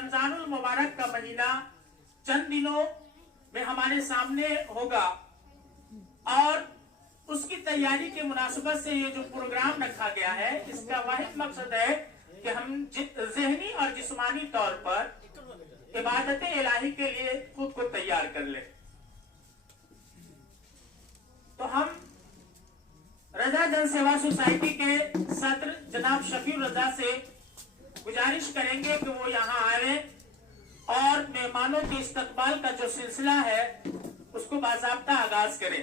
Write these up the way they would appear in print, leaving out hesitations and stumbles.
रमजान उल मुबारक का महीना चंद दिनों में हमारे सामने होगा और उसकी तैयारी के मुनासिबत से ये जो प्रोग्राम रखा गया है, इसका वाहिद मकसद है कि हम ज़हनी और जिस्मानी तौर पर इबादत इलाही के लिए खुद को तैयार कर लें। तो हम रजा जन सेवा सोसाइटी के सदर जनाब शफीर रजा से गुजारिश करेंगे कि वो यहाँ आए और मेहमानों के इस्तकबाल का जो सिलसिला है उसको बाज़ाब्ता आगाज करें।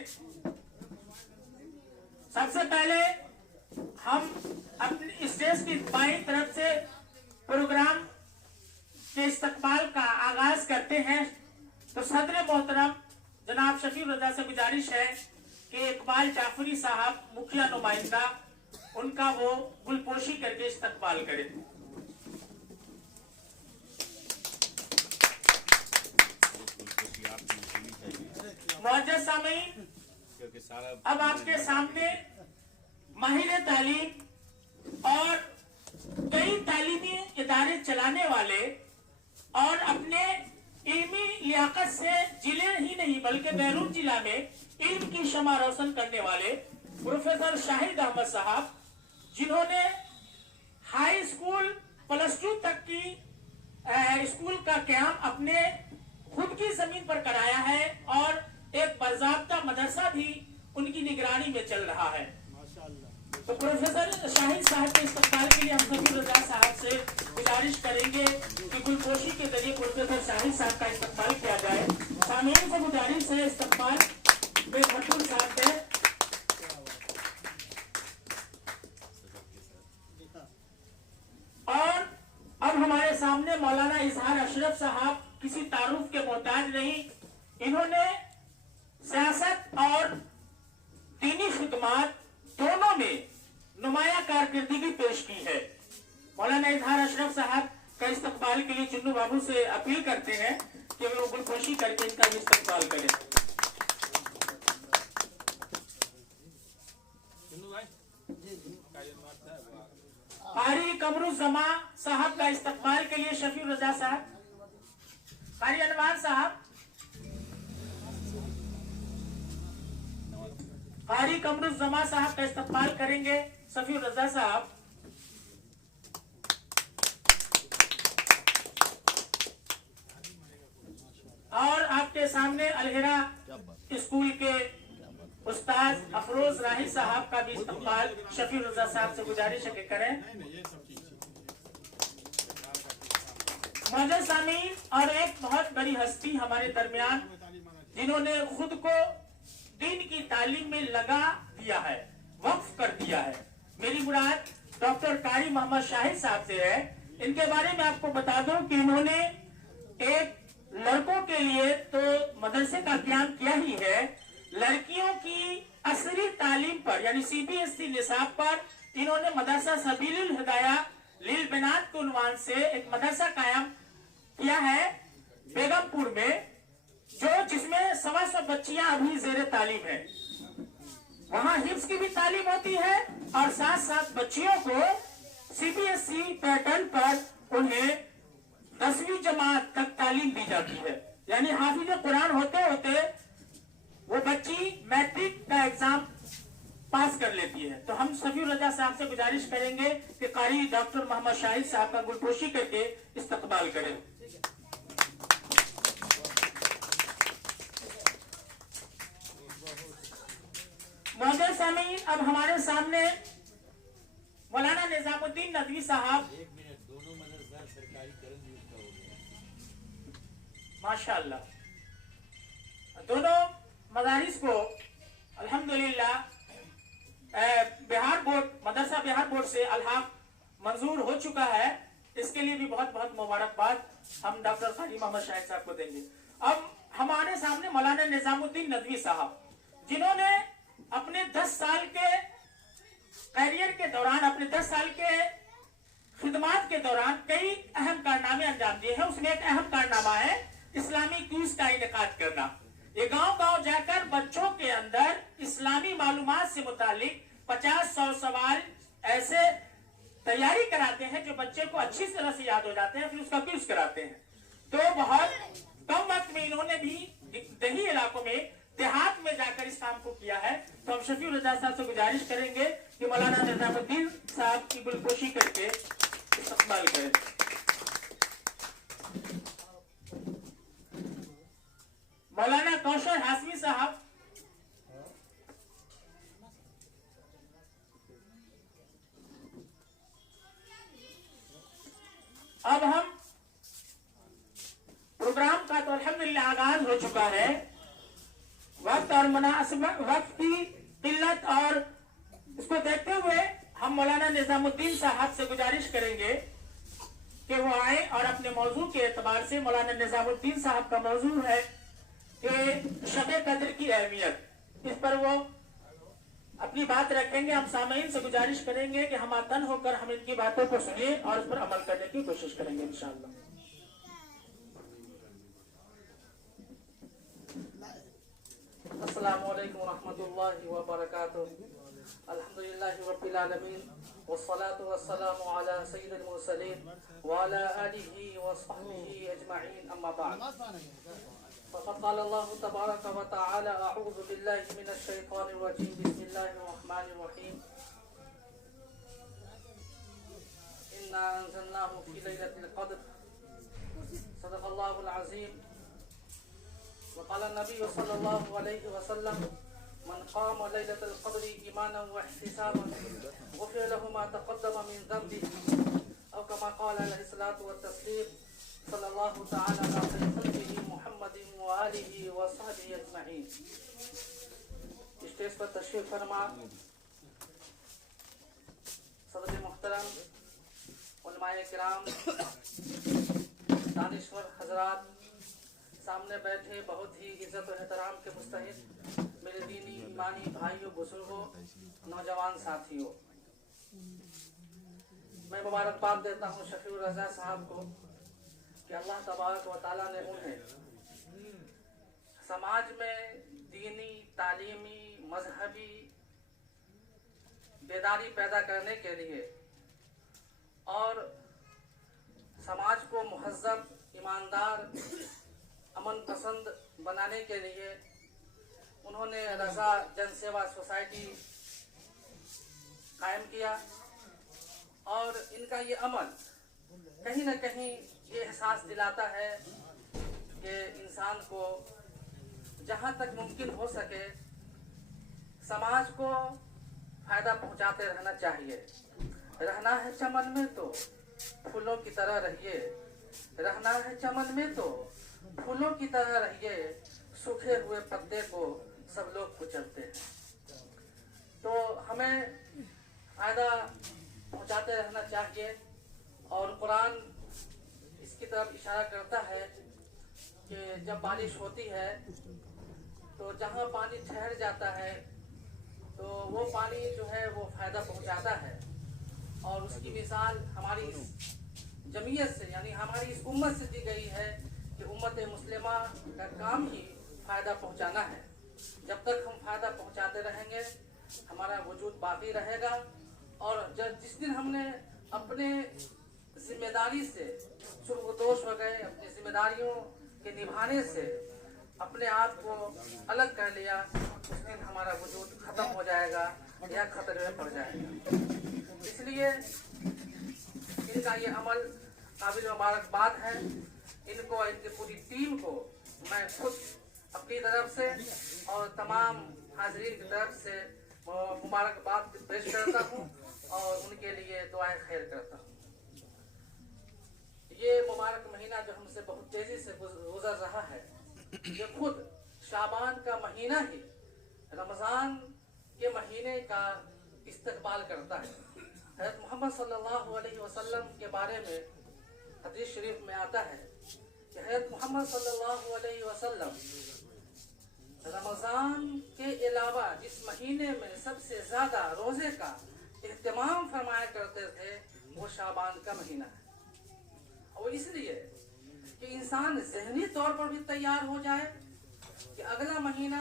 सबसे पहले हम अपने स्टेज की बाईं तरफ से प्रोग्राम के इस्तकबाल का आगाज करते हैं। तो सदर मोहतरम जनाब शफीर रजा से गुजारिश है कि इकबाल जाफरी साहब मुखिया नुमाइंदा उनका वो गुलपोशी करके इस्तकबाल करें। मौजूद सामीन, अब आपके सामने माहिर तालीम और कई तालीमी इदारे चलाने वाले और अपने इल्मी लियाकत से जिले ही नहीं बल्कि बैरून जिला में इल्म की शमा रोशन करने वाले प्रोफेसर शाहिद अहमद साहब, जिन्होंने हाई स्कूल +2 तक की स्कूल का क़याम अपने खुद की जमीन पर कराया है और एक बाज़ाब्ता मदरसा भी उनकी निगरानी में चल रहा है। तो प्रोफेसर शाहिद साहब के इस्तकबाल के लिए हम सभी रजा साहब से गुजारिश करेंगे कि गुलपोशी के जरिए प्रोफेसर शाहिद साहब का इस्तकबाल किया जाए। सामीन से गुजारिश है इस्तकबाल में भरपूर साथ दें। और अब हमारे सामने मौलाना इजहार अशरफ साहब किसी तारुफ के मोहताज नहीं, इन्होंने सियासत और दीनी खिदमत दोनों में नुमाया कारकर्दगी पेश की है। मौलाना इजहार अशरफ साहब का इस्तकबाल के लिए चुन्नू बाबू से अपील करते हैं कि वो गुलपोशी करके इनका भी इस्तकबाल करें। कारी कमरुज़्ज़मा साहब का इस्तकबाल के लिए शफीर रजा साहब, कारी अनवार साहब, कारी कमरुज़्ज़मा साहब का इस्तकबाल करेंगे शफीर रजा साहब। और आपके सामने अलहिरा स्कूल के उस्ताद अफरोज राही साहब का भी इस्तकबाल शफीर रजा साहब से गुजारिश है कि करें। मौजूद सामीन, और एक बहुत बड़ी हस्ती हमारे दरमियान जिन्होंने खुद को दीन की तालीम में लगा दिया है, वक्फ कर दिया है, मेरी मुराद डॉक्टर कारी मोहम्मद शाहिद साहब से है। इनके बारे में आपको बता दूं कि इन्होंने एक लड़कों के लिए तो मदरसे का क़याम किया ही है, लड़कियों की असली तालीम पर यानी CBSE निसाब पर इन्होंने मदरसा सबीलुल हिदाया लिल बनात के उन्वान से एक मदरसा कायम किया है बेगमपुर में, जिसमें 125 बच्चियां अभी ज़ेरे तालीम है। वहां हिफ्ज की भी तालीम होती है और साथ साथ बच्चियों को CBSE पैटर्न पर उन्हें 10वीं जमात तक तालीम दी जाती है। यानी हाफिज कुरान होते होते वो बच्ची मैट्रिक का एग्जाम पास कर लेती है। तो हम शफीर रजा साहब से गुजारिश करेंगे कि कारी डॉक्टर मोहम्मद शाहिद साहब का गुलपोशी करके इस्तकबाल करें। मौजूद सामीन, अब हमारे सामने मौलाना निजामुद्दीन नदवी साहब, माशाअल्लाह, दोनों मदारिस को अल्हम्दुलिल्लाह बिहार बोर्ड मदरसा बिहार बोर्ड से अल्हाक मंजूर हो चुका है। इसके लिए भी बहुत बहुत मुबारकबाद हम डॉक्टर कारी मोहम्मद शाहिद साहब को देंगे। अब हमारे सामने मौलाना निजामुद्दीन नदवी साहब, जिन्होंने अपने 10 साल के कैरियर के दौरान, अपने 10 साल के खिदमत के दौरान कई अहम कारनामे अंजाम दिए हैं। उसमें एक अहम कारनामा है इस्लामी क्विज का इनेकाद करना। ये गांव-गांव जाकर बच्चों के अंदर इस्लामी मालूमात से मुतालिक 50-100 सवाल ऐसे तैयारी कराते हैं, जो बच्चे को अच्छी तरह से याद हो जाते हैं, फिर उसका क्विज कराते हैं। तो बहुत कम वक्त में इन्होंने भी दही इलाकों में, देहात में जाकर इस काम को किया है। तो हम शफीउर रजा साहब से गुजारिश करेंगे कि मौलाना निजामुद्दीन साहब की गुलकोशी करके इस्तकबाल करें। मौलाना कौशल हाशमी साहब, अब हम प्रोग्राम का तो अल्हम्दुलिल्लाह आगाज हो चुका है। वक्त और वक्त की किल्लत और इसको देखते हुए हम मौलाना निजामुद्दीन साहब से गुजारिश करेंगे कि वो आए और अपने मौजू के एतबार से, मौलाना निजामुद्दीन साहब का मौजू है कि शब कद्र की अहमियत, इस पर वो अपनी बात रखेंगे। हम सामईन से गुजारिश करेंगे कि हम तन होकर हम इनकी बातों को सुनिए और उस पर अमल करने की कोशिश करेंगे इंशाअल्लाह। अस्सलामु अलैकुम रहमतुल्लाहि व बरकातुहू। अल्हम्दुलिल्लाहि रब्बिल आलमीन वस्सलातु वस्सलामु अला सय्यिदिल मुरसलीन व अला आलिहि व सहबिहि अजमईन, अम्मा बाद। फ़क़द क़ाल अल्लाहु तबारक व तआला अऊज़ु बिल्लाहि मिनश शैतानिर रजीम, बिस्मिल्लाहिर रहमानिर रहीम। इन्ना अंज़लनाहु फ़ी लैलतिल क़द्र, सदक़ल्लाहुल अज़ीम। वक़ाल नबी सल्लल्लाहु अलैहि वसल्लम, मन क़ाम लैलतल क़द्रि ईमानन व इहतिसाबन गुफ़िर लहु मा तक़द्दम मिन ज़ंबिही, औ कमा क़ाल अलैहिस्सलातु वत्तस्लीम, सल्लल्लाहु तआला अला खल्क़िही मुहम्मदिन व आलिही व सहबिही अजमईन। स्टेज पर तशरीफ़ फरमा सदर मुहतरम उलमाए किराम, दानिश्वर हजरात, सामने बैठे बहुत ही इज्जत और एहतराम के मुस्तहिक़ मेरे दीनी ईमानी भाइयों, बुजुर्गों, नौजवान साथियों, मैं मुबारकबाद देता हूँ शफीउर रजा साहब को कि अल्लाह तबारक व तआला ने उन्हें समाज में दीनी, तालीमी, मजहबी बेदारी पैदा करने के लिए और समाज को मुहज़्ज़ब, ईमानदार, अमन पसंद बनाने के लिए उन्होंने रज़ा जन सेवा सोसाइटी कायम किया। और इनका ये अमल कहीं न कहीं ये एहसास दिलाता है कि इंसान को जहाँ तक मुमकिन हो सके समाज को फ़ायदा पहुँचाते रहना चाहिए। रहना है चमन में तो फूलों की तरह रहिए, रहना है चमन में तो फूलों की तरह रहिए, सूखे हुए पत्ते को सब लोग कुचलते हैं। तो हमें फ़ायदा पहुँचाते रहना चाहिए। और कुरान इसकी तरफ इशारा करता है कि जब बारिश होती है तो जहाँ पानी ठहर जाता है तो वो पानी जो है वो फ़ायदा पहुँचाता है। और उसकी मिसाल हमारी इस जमीयत से, यानी हमारी इस उम्मत से दी गई है कि उम्मत मुस्लिमा का काम ही फ़ायदा पहुँचाना है। जब तक हम फ़ायदा पहुँचाते रहेंगे हमारा वजूद बाकी रहेगा। और जब जिस दिन हमने अपने जिम्मेदारी से सुरगदोश हो गए, अपनी जिम्मेदारियों के निभाने से अपने आप को अलग कर लिया, उस दिन हमारा वजूद ख़त्म हो जाएगा या खतरे में पड़ जाएगा। इसलिए इनका ये अमल काबिल मुबारकबाद है। इनको, इनकी पूरी टीम को मैं खुद अपनी तरफ से और तमाम हाज़रीन की तरफ से मुबारकबाद पेश करता हूँ और उनके लिए दुआएं खैर करता हूँ। ये मुबारक महीना जो हमसे बहुत तेज़ी से गुजर रहा है, ये खुद शाबान का महीना ही रमज़ान के महीने का इस्तकबाल करता है। हज़रत मोहम्मद सल्लल्लाहु अलैहि वसल्लम के बारे में हदीस शरीफ में आता है कि हज़रत मोहम्मद सल्लल्लाहु अलैहि वसल्लम रमज़ान के अलावा जिस महीने में सबसे ज़्यादा रोज़े का इहतिमाम फरमाया करते थे वो शाबान का महीना है। और इसलिए कि इंसान ज़हनी तौर पर भी तैयार हो जाए कि अगला महीना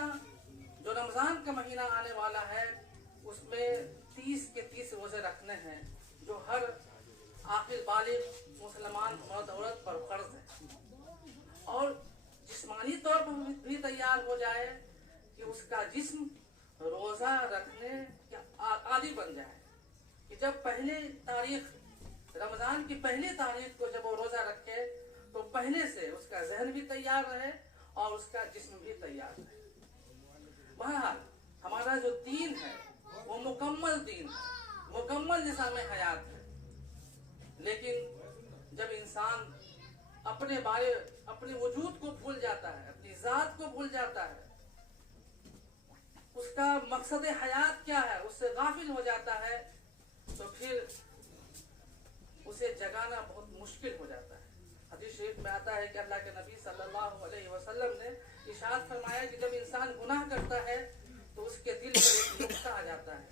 जो रमज़ान का महीना आने वाला है उसमें 30 के 30 रोज़े रखने हैं, जो हर आखिर बालिग मुसलमान मर्द औरत पर फर्ज है और जिस्मानी तौर पर भी तैयार हो जाए कि उसका जिस्म रोजा रखने के आदी बन जाए, कि जब पहले तारीख रमजान की पहली तारीख को जब वो रोजा रखे तो पहले से उसका जहन भी तैयार रहे और उसका जिस्म भी तैयार रहे। बहरहाल हमारा जो दीन है वो मुकम्मल दीन है, मुकम्मल निज़ाम हयात है। लेकिन जब इंसान अपने वजूद को भूल जाता है, अपनी जात को भूल जाता है, उसका मकसद हयात क्या है उससे गाफिल हो जाता है, तो फिर उसे जगाना बहुत मुश्किल हो जाता है। हदीस शरीफ में आता है कि अल्लाह के नबी सल्लल्लाहु अलैहि वसल्लम ने इरशाद फरमाया कि जब इंसान गुनाह करता है तो उसके दिल पर एक नुक्ता आ जाता है,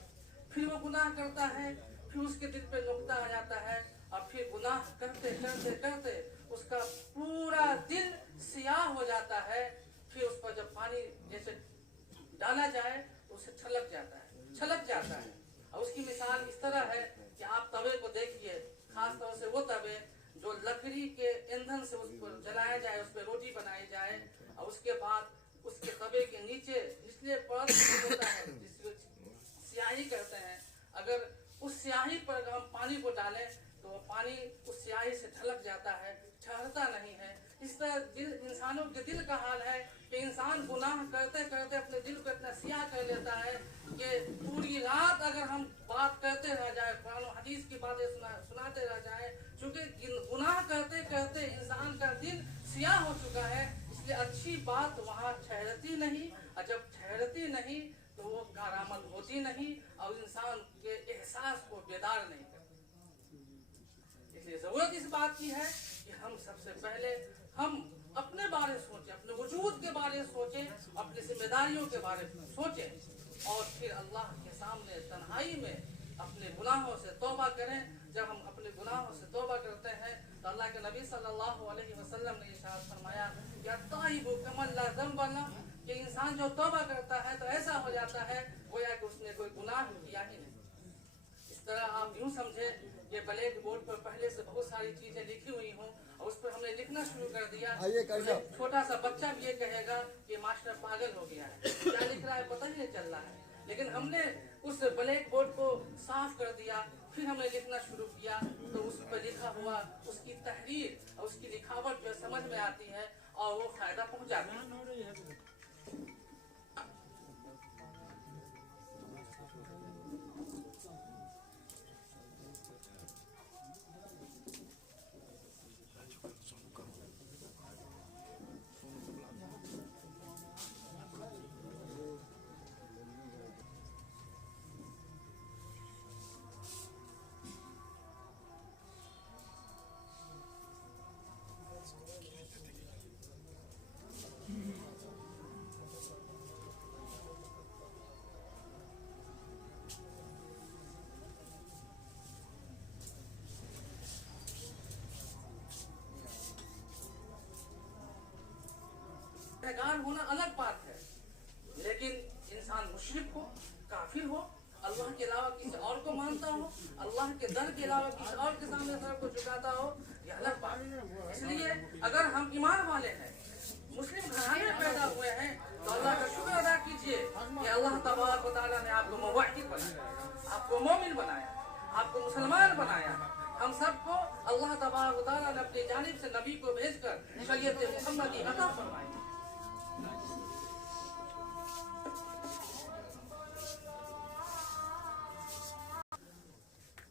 फिर वो गुनाह करता है, फिर उसके दिल पर नुक्ता आ जाता है और फिर गुनाह करते करते करते उसका पूरा दिल सियाह हो जाता है। फिर उस पर जब पानी जैसे डाला जाए तो उसे छलक जाता है। और उसकी मिसाल इस तरह है कि आप तवे को देखिए, खास तौर से वो तवे जो लकड़ी के ईंधन से उस पर जलाया जाए, उस पर रोटी बनाई जाए और उसके बाद उसके तवे के नीचे इसलिए परत होता है जिसको स्याही कहते हैं। अगर उस स्याही पर अगर हम पानी को डालें तो वो पानी उस स्याही से ढलक जाता है, ठहरता नहीं है। इस तरह इंसानों के दिल का हाल है कि इंसान गुनाह करते करते अपने दिल को इतना सियाह कर लेता है कि पूरी रात अगर हम बात करते रह जाए, कुरान और हदीस की बातें सुनाते रह जाए, क्योंकि गुनाह करते करते इंसान का दिल सियाह हो चुका है, इसलिए अच्छी बात वहाँ ठहरती नहीं, और जब ठहरती नहीं तो वो कारामद होती नहीं और इंसान के एहसास को बेदार नहीं करती। इसलिए जरूरत इस बात की है कि हम सबसे पहले हम अपने बारे सोचें, अपने वजूद के बारे सोचें, अपनी जिम्मेदारियों के बारे में सोचें और फिर अल्लाह के सामने तन्हाई में अपने गुनाहों से तौबा करें। जब हम अपने गुनाहों से तौबा करते हैं तो अल्लाह के नबी सल्लल्लाहु अलैहि वसल्लम ने इरशाद फरमाया कि अत्ताइबु कमन ला ज़ंब ला, कि इंसान जो तौबा करता है तो ऐसा हो जाता है गोया कि उसने कोई गुनाह किया ही नहीं। इस तरह आप यूं समझे कि ब्लैक बोर्ड पर पहले से बहुत सारी चीजें लिखी हुई हों और उस पर हमने लिखना शुरू कर दिया, छोटा सा बच्चा भी ये कहेगा कि मास्टर पागल हो गया है, क्या लिख रहा है पता ही नहीं चल रहा है। लेकिन हमने उस ब्लैक बोर्ड को साफ कर दिया, फिर हमने लिखना शुरू किया तो उस पर लिखा हुआ उसकी तहरीर और उसकी लिखावट जो समझ में आती है और वो फायदा पहुंचाती है। गुनहगार होना अलग बात है, लेकिन इंसान मुशरिक हो, काफिर हो, अल्लाह के अलावा किसी और को मानता हो, अल्लाह के दर के अलावा किसी और के सामने सर को झुकाता हो, ये अलग बात है। इसलिए अगर हम ईमान वाले हैं, मुस्लिम घराने में पैदा हुए हैं, तो अल्लाह का शुक्र अदा कीजिए कि अल्लाह तबारक व तआला ने आपको मुवहिद बनाया, आपको मोमिन बनाया, आपको मुसलमान बनाया। हम सबको अल्लाह तबारक व तआला ने अपनी जानिब से नबी को भेजकर शरीयत मुहम्मदी अता फरमाई।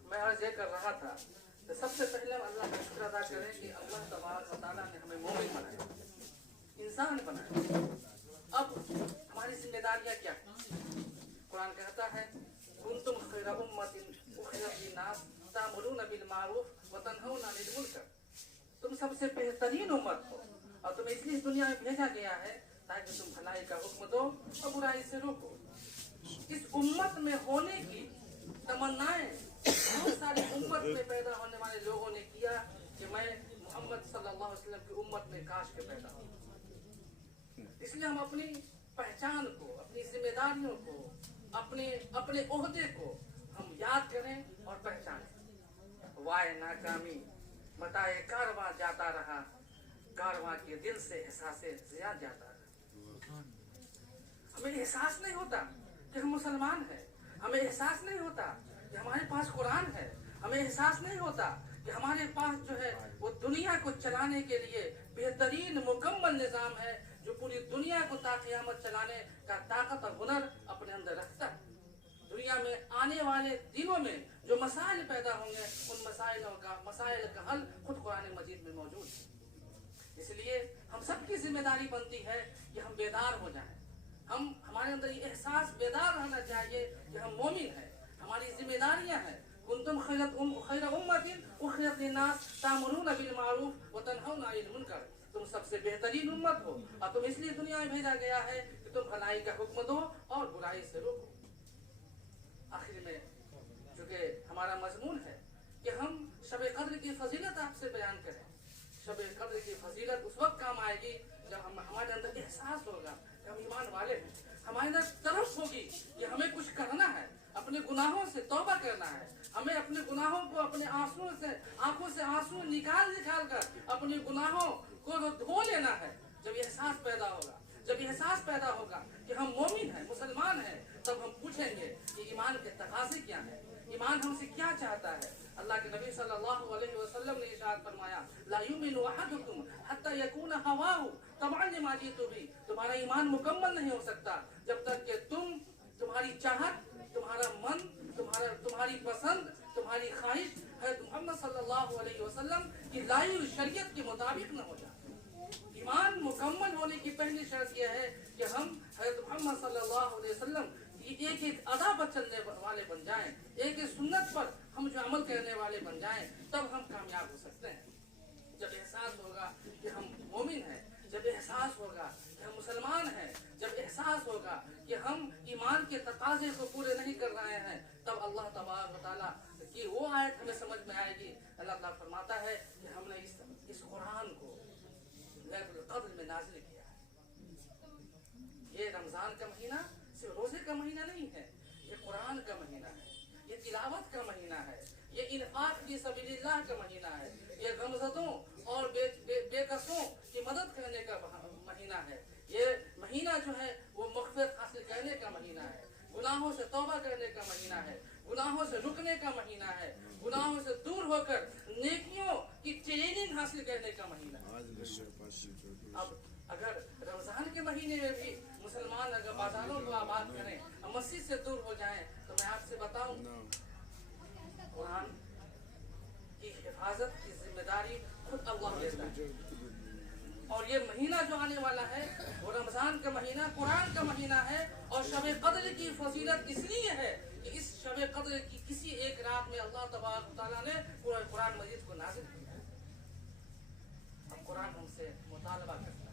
मैं अर्ज ये कर रहा था तो सबसे पहले हम अल्लाह का शुक्र अदा करें कि अल्लाह तबारक व तआला ने हमें मोमिन बनाया, इंसान बनाया। अब हमारी जिम्मेदारियां क्या है? कुरान कहता है कुंतुम खैरा उम्मतिन उखरिजत लिन्नास तामुरूना बिल मारूफ व तनहौना अनिल मुनकर, तुम सबसे बेहतरीन उम्मत हो और तुम्हें इसलिए दुनिया में भेजा गया है ताकि तुम भलाई का हुक्म दो और बुराई से रोको। इस उम्मत में होने की तमन्नाएं बहुत सारी उम्मत में पैदा होने वाले लोगों ने किया कि मैं मोहम्मद सल्लल्लाहु अलैहि वसल्लम की उम्मत में काश के पैदा हूं। इसलिए हम अपनी पहचान को, अपनी जिम्मेदारियों को, अपने ओहदे को हम याद करें और पहचानें। वाय नाकामी मताए कारवां जाता रहा, कारवां के दिल से एहसासे जिया जाता रहा। हमें एहसास नहीं होता कि हम मुसलमान हैं, हमें एहसास नहीं होता कि हमारे पास कुरान है, हमें एहसास नहीं होता कि हमारे पास जो है वो दुनिया को चलाने के लिए बेहतरीन मुकम्मल निज़ाम है, जो पूरी दुनिया को ता क़यामत चलाने का ताकत और हुनर अपने अंदर रखता है। दुनिया में आने वाले दिनों में जो मसाइल पैदा होंगे, उन मसाइल का हल खुद कुरान मजीद में मौजूद है। इसलिए हम सबकी जिम्मेदारी बनती है कि हम बेदार हो जाएं। हमारे अंदर ये एहसास बेदार रहना चाहिए कि हम मोमिन हैं, हमारी जिम्मेदारियां हैं। कुंतुम खैर उम्मतिन उखरिजत लिन्नास तामुरूना बिल मारूफ व तनहौना अनिल मुनकर। तुम सबसे बेहतरीन उम्मत हो और तुम इसलिए दुनिया में भेजा गया है कि तुम भलाई का हुक्म दो और बुराई से रोको। आखिर में चूंकि हमारा मजमून है कि हम शब कद्र की फजीलत आपसे बयान करें। शब कद्र की फजीलत उस वक्त काम आएगी जब हमारे अंदर एहसास होगा कि हम ईमान वाले हैं, हमारे अंदर तरफ होगी कि हमें कुछ करना है, अपने गुनाहों से तौबा करना है, हमें अपने गुनाहों को अपने आंखों से आंसू निकाल कर अपने गुनाहों को धो लेना है। जब एहसास पैदा होगा, जब एहसास पैदा होगा कि हम मोमिन हैं, मुसलमान हैं, तब हम पूछेंगे कि ईमान के तकाज़े क्या हैं, ईमान हमसे क्या चाहता है। अल्लाह के नबी सल्लल्लाहु अलैहि वसल्लम ने इरशाद फरमाया, ला युमिनु अहदुकुम हत्ता यकूना हवाहु तबअन लिमा जीतु बि। तुम्हारा ईमान मुकम्मल नहीं हो सकता जब तक कि तुम्हारी चाहत, तुम्हारा मन, तुम्हारी पसंद, तुम्हारी ख्वाहिश है मोहम्मद सल्लल्लाहु अलैहि वसल्लम की लाई हुई शरीयत के मुताबिक न हो जाए। ईमान मुकम्मल होने की पहली शर्त यह है कि हम हज़रत मोहम्मद सल्लल्लाहु अलैहि वसल्लम की एक अदा पर चलने वाले बन जाएं, एक सुन्नत पर हम जो अमल करने वाले बन जाएं, तब हम कामयाब हो सकते हैं। जब एहसास होगा कि हम मोमिन हैं, जब एहसास होगा कि हम मुसलमान हैं, जब एहसास होगा कि हम ईमान के तकाज़े को पूरे नहीं कर रहे हैं, तब अल्लाह तबारक व तआला की वो आयत हमें समझ में आएगी। अल्लाह ताला फरमाता है कि हमने इस कुरान को लैलतुल क़द्र में नाज़िल किया है। ये रमजान का महीना सिर्फ रोजे का महीना नहीं है, ये कुरान का महीना है, ये तिलावत का महीना है, ये इन्फाक फी सबीलिल्लाह का महीना है, ये गमज़दों और बेकसों की मदद करने का महीना है। ये महीना जो है वो मग़फ़िरत हासिल करने का महीना है, गुनाहों से तौबा करने का महीना है, गुनाहों से रुकने का महीना है, गुनाहों से दूर होकर नेकियों की ट्रेनिंग हासिल करने का महीना है। अब अगर रमजान के महीने में भी मुसलमान अगर बाजारों को आबाद करें, मस्जिद से दूर हो जाएं, तो मैं आपसे बताऊं, कुरान की हिफाजत की जिम्मेदारी खुद अल्लाह लेता है। और ये महीना जो आने वाला है वो रमजान का महीना कुरान का महीना है। और शब कद्र की फजीलत इसलिए है कि इस शब कद्र की किसी एक रात में अल्लाह तबारक व तआला ने पूरा कुरान मजीद को नाज़िल किया है। अब कुरान हमसे मुतालबा करता है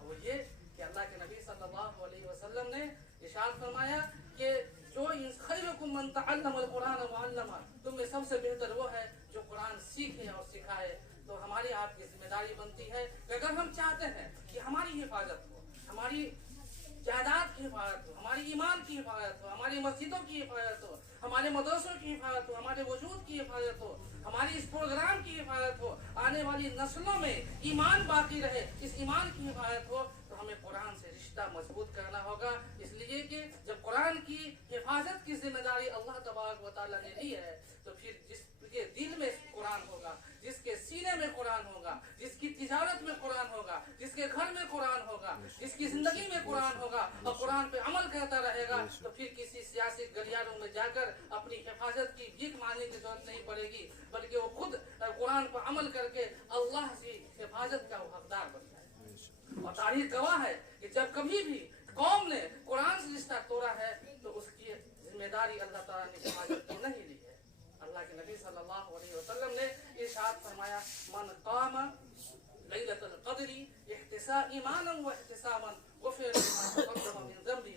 वो ये कि अल्लाह के नबी सल्लल्लाहु अलैहि वसल्लम ने इरशाद फरमाया कि जो खैरुकुम मन तअल्लमल कुरान व अल्लमा, तुम में सबसे बेहतर वो है जो कुरान सीखे और सिखाए। तो हमारी आपकी जिम्मेदारी बनती है कि अगर हम चाहते हैं कि हमारी हिफाजत हो, हमारी जायदाद की हिफाजत हो, हमारी ईमान की हिफाजत हो, हमारी मस्जिदों की हिफाजत हो, हमारे मदरसों की हिफाजत हो, हमारे वजूद की हिफाजत हो, हमारी इस प्रोग्राम की हिफाजत हो, आने वाली नस्लों में ईमान बाकी रहे, इस ईमान की हिफाजत हो, तो हमें कुरान से रिश्ता मजबूत करना होगा। इसलिए कि जब कुरान की हिफाजत की जिम्मेदारी अल्लाह तबारक व तआला ने ली है, तो फिर जिसके दिल में कुरान होगा, जिसके सीने में कुरान होगा, जिसकी तिजारत में कुरान होगा, जिसके घर में कुरान होगा, जिसकी जिंदगी में कुरान होगा और कुरान पे अमल करता रहेगा, तो फिर किसी सियासी गलियारों में जाकर अपनी हिफाजत की भीख मांगने की जरूरत नहीं पड़ेगी, बल्कि वो खुद कुरान पर अमल करके अल्लाह की हिफाजत का वो हकदार बन जाए। और तारीख गवाह है कि जब कभी भी कौम ने कुरान से रिश्ता तोड़ा है तो उसकी जिम्मेदारी अल्लाह ताला ने हिफाजत की नहीं ली है। अल्लाह के नबी सल्लल्लाहु अलैहि वसल्लम ने इरशाद फरमाया, मन क़ाम लैलतुल क़द्री ईमानन व इहतिसाबन गुफ़िर मा तक़द्दम मिन ज़ंबी।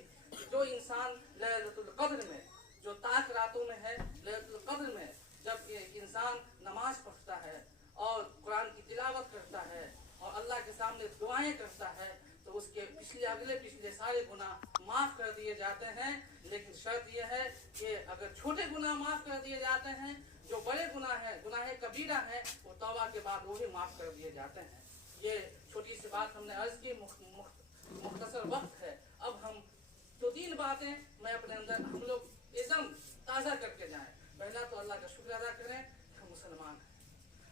जो इंसान लैलतुल क़द्र में, जो ताक रातों में है, लैलतुल क़द्र में जब इंसान नमाज पढ़ता है और कुरान की तिलावत करता है और अल्लाह के सामने दुआएं करता है, तो تو اس کے پچھلے سارے گناہ معاف کر دیے جاتے ہیں. لیکن شرط یہ ہے کہ اگر چھوٹے گناہ معاف کر دیے جاتے ہیں، جو بڑے گناہ ہیں، گناہ کبیرہ ہیں، وہ توبہ کے بعد وہ بھی معاف کر دیے جاتے ہیں. یہ چھوٹی سی بات ہم نے عرض کی، مختصر وقت ہے. اب ہم 2-3 باتیں میں اپنے اندر ہم لوگ ایک دم تازہ کر کے جائیں. پہلا تو اللہ کا شکر ادا کریں کہ ہم مسلمان ہیں.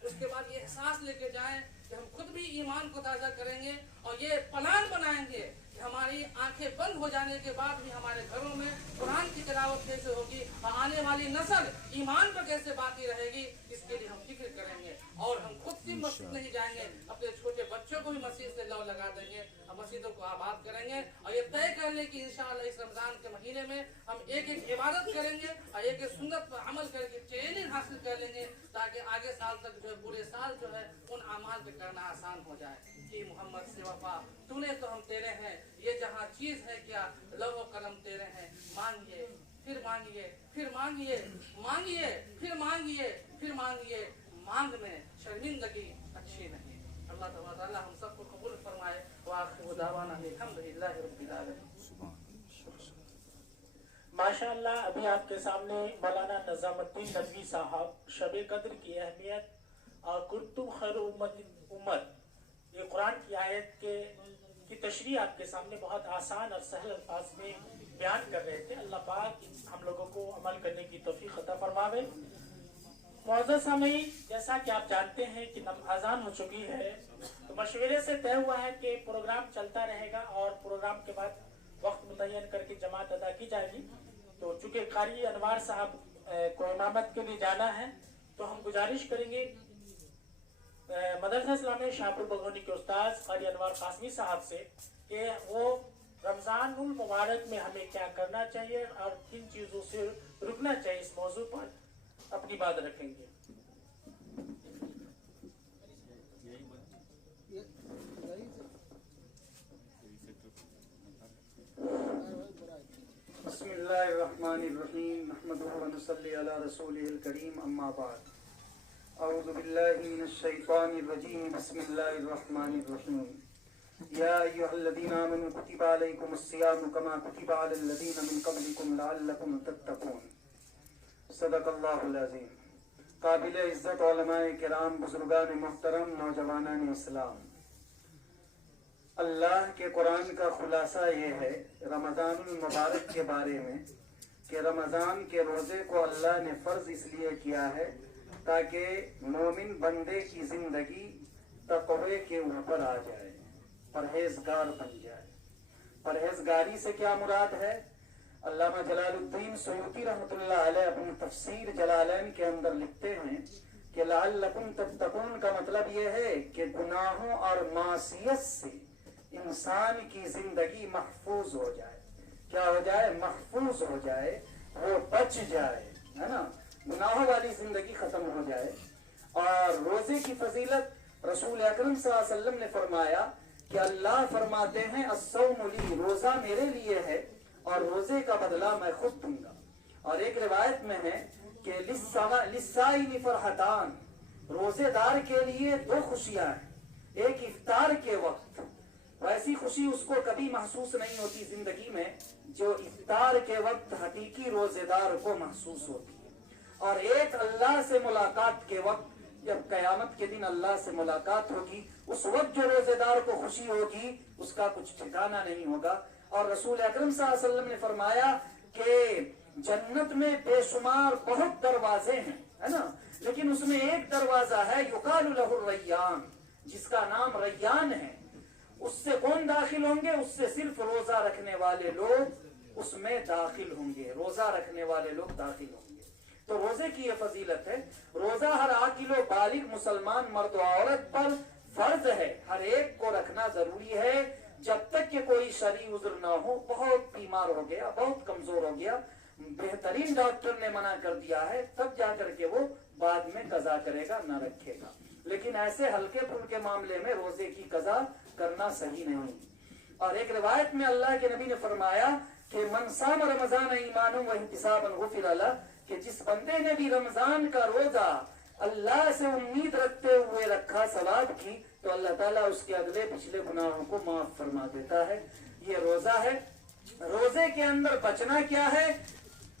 اس کے بعد یہ احساس لے کے جائیں کہ ہم خود بھی ایمان کو تازہ کریں گے، اور یہ پلان بنائیں گے کہ ہماری آنکھیں بند ہو جانے کے بعد بھی ہمارے گھروں میں قرآن کی تلاوت کیسے ہوگی اور آنے والی نسل ایمان پر کیسے باقی رہے گی، اس کے لیے ہم فکر کریں گے. اور ہم خود بھی مسجد نہیں جائیں گے، اپنے چھوٹے بچوں کو بھی مسجد سے لو لگا دیں گے اور مسجدوں کو آباد کریں گے. اور یہ طے کر لیں کہ انشاءاللہ اس رمضان کے مہینے میں ہم ایک عبادت کریں گے اور ایک سنت پر عمل کر کے ٹریننگ حاصل کر لیں گے، تاکہ آگے سال تک جو ہے پورے سال جو ہے ان اعمال پہ کرنا آسان ہو جائے. کہ محمد سے وفا تو نے تو ہم تیرے ہیں، یہ جہاں چیز ہے کیا لوح و قلم تیرے ہیں. مانگیے پھر مانگیے، پھر مانگیے، مانگیے پھر مانگیے، پھر مانگیے، مانگ میں شرمندگی اچھی نہیں. اللہ تعالی ہم سب کو قبول فرمائے. وآخر دعوانا الحمدللہ رب العالمین. ماشاءاللہ ابھی آپ کے سامنے مولانا نظام الدین ندوی صاحب شب قدر کی اہمیت اور کنتم خیر امت یہ قرآن کی آیت کی تشریح آپ کے سامنے بہت آسان اور سہل الفاظ میں بیان کر رہے تھے. اللہ پاک ہم لوگوں کو عمل کرنے کی توفیق عطا فرماوے. معزز سامعین، جیسا کہ آپ جانتے ہیں کہ اذان ہو چکی ہے، تو مشورے سے طے ہوا ہے کہ پروگرام چلتا رہے گا اور پروگرام کے بعد وقت متعین کر کے جماعت ادا کی جائے گی. تو چونکہ قاری انوار صاحب کو امامت کے لیے جانا ہے، تو ہم گزارش کریں گے مدرسہ اسلامیہ شاہپور بگونی کے استاذ قاری انوار قاسمی صاحب سے کہ وہ رمضان المبارک میں ہمیں کیا کرنا چاہیے اور کن چیزوں سے رکنا چاہیے، اس موضوع پر اپنی بات رکھیں گے. بسم اللہ الرحمن الرحیم. نحمدہ و نصلی علی رسولہ الکریم. اما بعد. اعوذ باللہ من الشیطان الرجیم. بسم اللہ الرحمن الرحیم. یا ایھا الذین آمنوا کتب علیکم الصیام کما کتب علی الذین من قبلکم لعلکم تتقون. صدق اللہ العظیم. قابل عزت علماء کرام، بزرگان محترم، نوجوانان اسلام، اللہ کے قرآن کا خلاصہ یہ ہے رمضان المبارک کے بارے میں کہ رمضان کے روزے کو اللہ نے فرض اس لیے کیا ہے تاکہ مومن بندے کی زندگی تقوی کے اوپر آ جائے، پرہیزگار بن جائے. پرہیزگاری سے کیا مراد ہے؟ علامہ جلال الدین سیوطی رحمۃ اللہ علیہ اپنی تفسیر جلالین کے اندر لکھتے ہیں کہ لعلکم تتقون کا مطلب یہ ہے کہ گناہوں اور معصیت سے انسان کی زندگی محفوظ ہو جائے. کیا ہو جائے؟ محفوظ ہو جائے، وہ بچ جائے، ہے نا، گناہوں والی زندگی ختم ہو جائے. اور روزے کی فضیلت رسول اکرم صلی اللہ علیہ وسلم نے فرمایا کہ اللہ فرماتے ہیں الصوم لی، روزہ میرے لیے ہے اور روزے کا بدلہ میں خود دوں گا. اور ایک روایت میں ہے کہ للصائم فرحتان، روزے دار کے لیے 2 خوشیاں ہیں. ایک افطار کے وقت، ویسی خوشی اس کو کبھی محسوس نہیں ہوتی زندگی میں جو افطار کے وقت حقیقی روزے دار کو محسوس ہوتی ہے. اور ایک اللہ سے ملاقات کے وقت، جب قیامت کے دن اللہ سے ملاقات ہوگی، اس وقت جو روزے دار کو خوشی ہوگی اس کا کچھ ٹھکانہ نہیں ہوگا. اور رسول اکرم صلی اللہ علیہ وسلم نے فرمایا کہ جنت میں بے شمار بہت دروازے ہیں، ہے نا، لیکن اس میں ایک دروازہ ہے یقال لہ الریان، جس کا نام ریان ہے. اس سے کون داخل ہوں گے؟ اس سے صرف روزہ رکھنے والے لوگ اس میں داخل ہوں گے، روزہ رکھنے والے لوگ داخل ہوں گے. تو روزے کی یہ فضیلت ہے. روزہ ہر عاقل و بالغ مسلمان مرد و عورت پر فرض ہے، ہر ایک کو رکھنا ضروری ہے جب تک کہ کوئی شرعی عذر نہ ہو. بہت بیمار ہو گیا، بہت کمزور ہو گیا، بہترین ڈاکٹر نے منع کر دیا ہے، تب جا کر کے وہ بعد میں قضا کرے گا، نہ رکھے گا. لیکن ایسے ہلکے پھلکے معاملے میں روزے کی قضا کرنا صحیح نہیں. اور ایک روایت میں اللہ کے نبی نے فرمایا کہ من صام رمضان ایمانا واحتسابا غفر لہ، کہ جس بندے نے بھی رمضان کا روزہ اللہ سے امید رکھتے ہوئے رکھا ثواب کی، تو اللہ تعالیٰ اس کے اگلے پچھلے گناہوں کو معاف فرما دیتا ہے. یہ روزہ ہے. روزے کے اندر بچنا کیا ہے؟